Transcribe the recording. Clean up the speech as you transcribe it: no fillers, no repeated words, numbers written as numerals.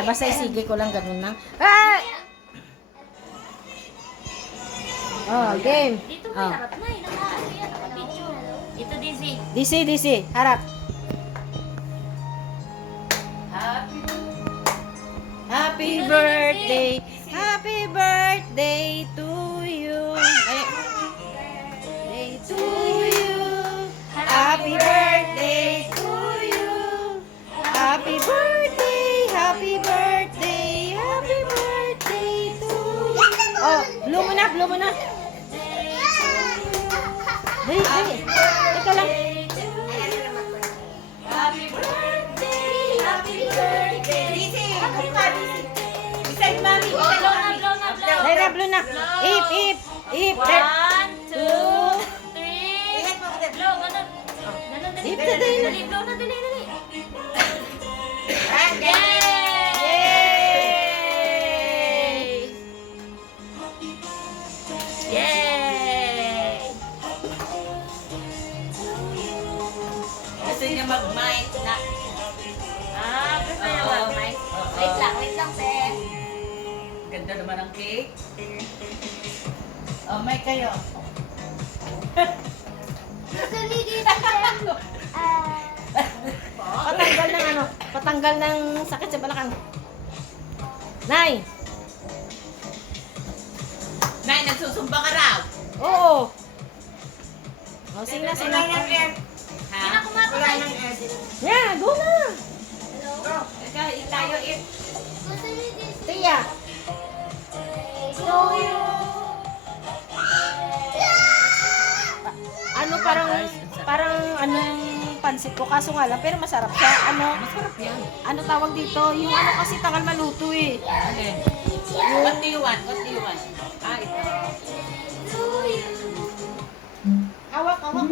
Basta isige ko lang ganun na. Ah! Oh, game. Dito may Oh. harap na. Naka-video. Ito, Dizzy. DC, harap. Happy birthday. Happy birthday to you. Birthday to you. Happy birthday to you. Happy birthday. Happy birthday. Happy birthday to you. Oh, blow mo na, blow mo na. Dali, dali. Ito lang. Happy birthday. Happy birthday. Dizzy. Beside mommy. Blow na, blow na, blow. Dali na, blow na. Ip, ip, ip. 1, 2, 3. Blow, ganun. Ganun, dali. Ip, dali na. Dali, blow na, dali, dali. Yay! Yay! Gusto niya mag-mic na. Gusto niya mag-mic? Wait lang, te. Ganda naman ang cake. Oh, mic kayo. Patanggal ng ano, patanggal ng sakit sa balakang. Nay. Nay, nagsusumba ka raw. Oo. Oh, sing na, sing na. Ha? Sino kumakay? Yeah, go na. Ikaw, tayo it. Tia. Ano parang anong pansit ko kaso nga lang pero masarap siya. Masarap yan. Ano tawag dito? Yung ano kasi tagal maluto eh. Alin? What do you want? What do you want? Ito. Hawak, hawak.